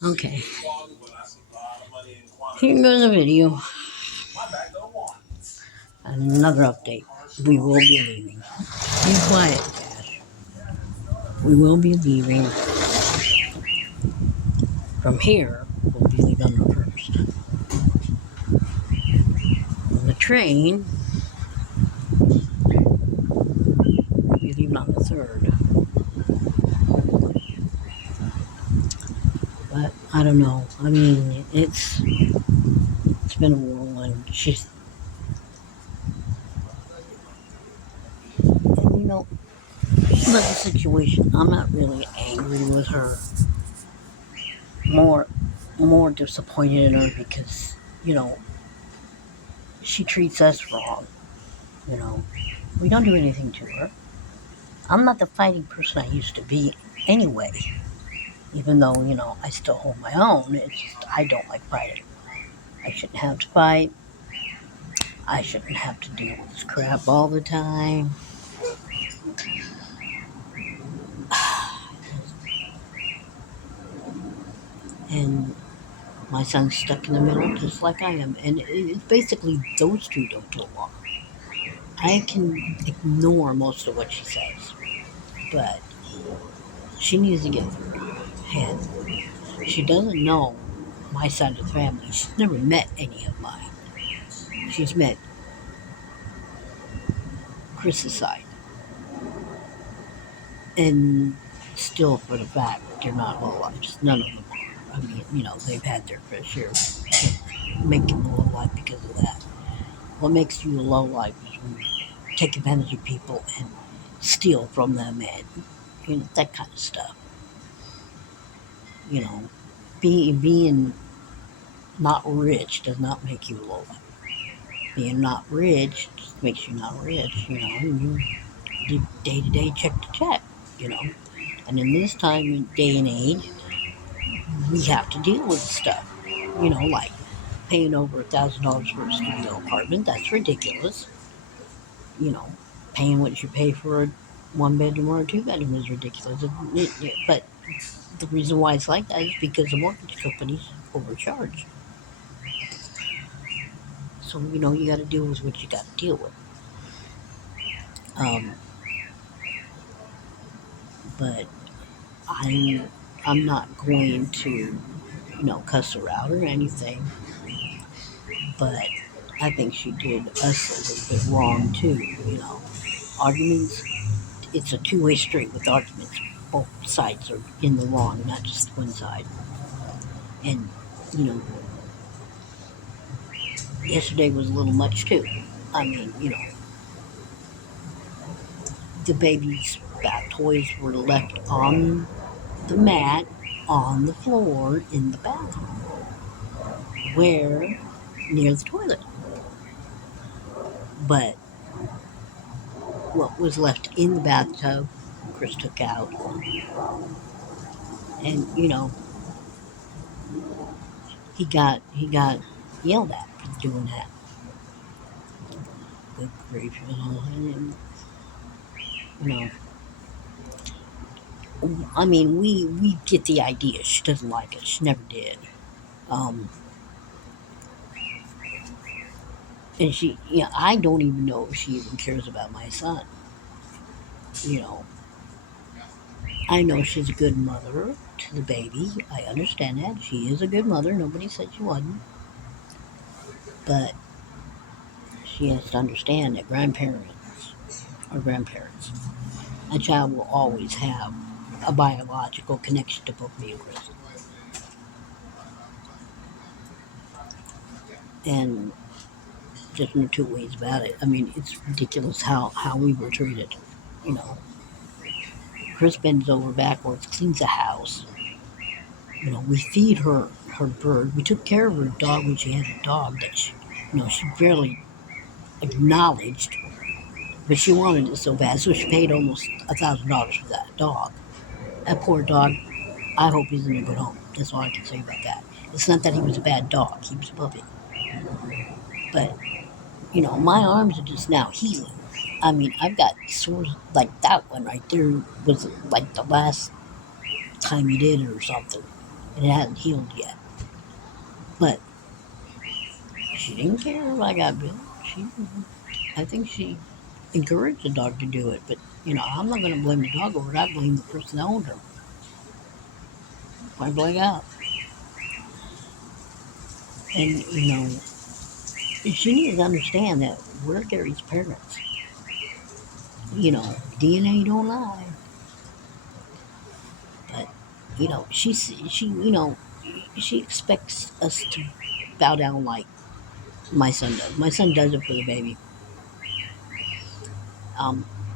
Okay, here goes a video. Another update. We will be leaving. Be quiet, Cash. We will be leaving from here. We'll be leaving on the first. On the train, we'll be leaving on the third. But I don't know. I mean, it's been a whirlwind. And about the situation. I'm not really angry with her. More, more disappointed in her because she treats us wrong. You know, we don't do anything to her. I'm not the fighting person I used to be anyway. Even though I still hold my own. It's just I don't like fighting. I shouldn't have to fight. I shouldn't have to deal with this crap all the time. And my son's stuck in the middle just like I am. And it's basically those two don't get along. I can ignore most of what she says, but she needs to get through her head. She doesn't know my side of the family. She's never met any of mine. She's met Chris's side. And still, for the fact, they're not lowlifes. None of them are. I mean, they've had their fair share of making a lowlife because of that. What makes you a lowlife is when you take advantage of people and steal from them and that kind of stuff. You know, being not rich does not make you a lowlife. Being not rich just makes you not rich. And you do day to day, check to check. You know, and in this day and age, we have to deal with stuff. Like paying over $1,000 for a studio apartment. That's ridiculous. You know, paying what you pay for a one bedroom or a two bedroom is ridiculous. But the reason why it's like that is because the mortgage companies overcharge. So you got to deal with what you got to deal with. Um, but I'm not going to cuss her out or anything. But I think she did us a little bit wrong too. Arguments. It's a two-way street with arguments. Both sides are in the wrong, not just one side. And you know, yesterday was a little much too. I mean, the baby's bath toys were left on the mat on the floor in the bathroom, where near the toilet. But what was left in the bathtub, Chris took out, and he got yelled at for doing that. Good grief, and, you know. I mean, we get the idea. She doesn't like it. She never did. Um, and I don't even know if she even cares about my son. You know, I know she's a good mother to the baby. I understand that. She is a good mother. Nobody said she wasn't. But she has to understand that grandparents are grandparents. A child will always have a biological connection to both me and Chris. And there's no two ways about it. I mean, it's ridiculous how we were treated. You know, Chris bends over backwards, cleans the house. We feed her bird. We took care of her dog when she had a dog that she barely acknowledged, but she wanted it so bad, so she paid almost $1,000 for that dog. That poor dog. I hope he's in a good home. That's all I can say about that. It's not that he was a bad dog. He was a puppy. But my arms are just now healing. I mean, I've got sores like that one right there was like the last time he did it or something. and it hasn't healed yet. But she didn't care if I got bit. She, I think she encouraged the dog to do it. But I'm not going to blame the dog over it. I blame the person that owned her. I blame out. And she needs to understand that we're Gary's parents. DNA don't lie. But she expects us to bow down like my son does. My son does it for the baby.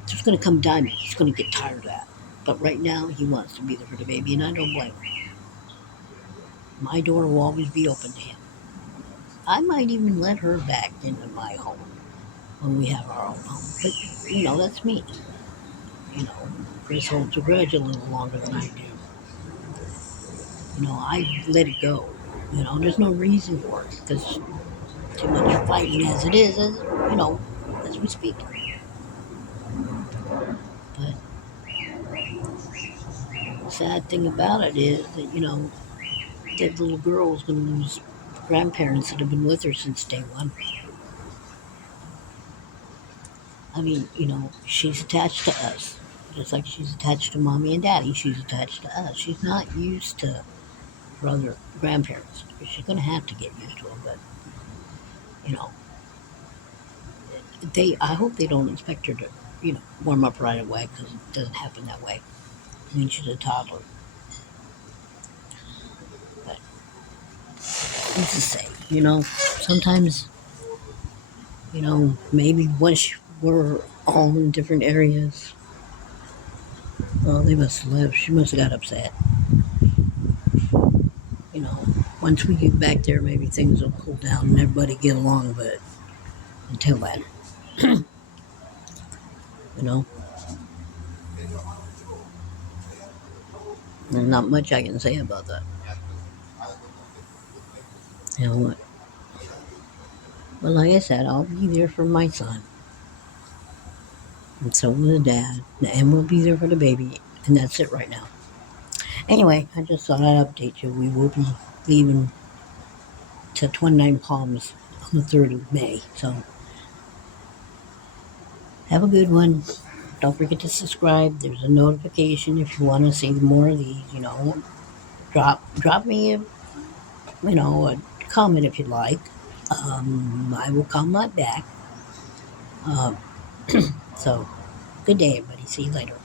There's going to come time he's going to get tired of that. But right now, he wants to be there for the baby, and I don't blame him. My door will always be open to him. I might even let her back into my home when we have our own home. But, that's me. You know, Chris holds a grudge a little longer than I do. I let it go. There's no reason for it because too much fighting as it is, as we speak. But the sad thing about it is that, that little girl is going to lose grandparents that have been with her since day one. I mean, she's attached to us. Just like she's attached to mommy and daddy, she's attached to us. She's not used to her other grandparents. She's going to have to get used to them, but, you know, I hope they don't expect her to, warm up right away because it doesn't happen that way. I mean, she's a toddler. But what's to say, sometimes, maybe once we're all in different areas, well, they must have left. She must have got upset. You know, once we get back there, maybe things will cool down and everybody get along. But until then, you know, there's not much I can say about that. You know what? But like I said, I'll be there for my son, and so will the dad, and we'll be there for the baby, and that's it right now. Anyway, I just thought I'd update you. We will be leaving to 29 Palms on the 3rd of May. So have a good one. Don't forget to subscribe. There's a notification if you want to see more of these. Drop me a comment if you'd like. I will comment back. Um, so good day, everybody. See you later.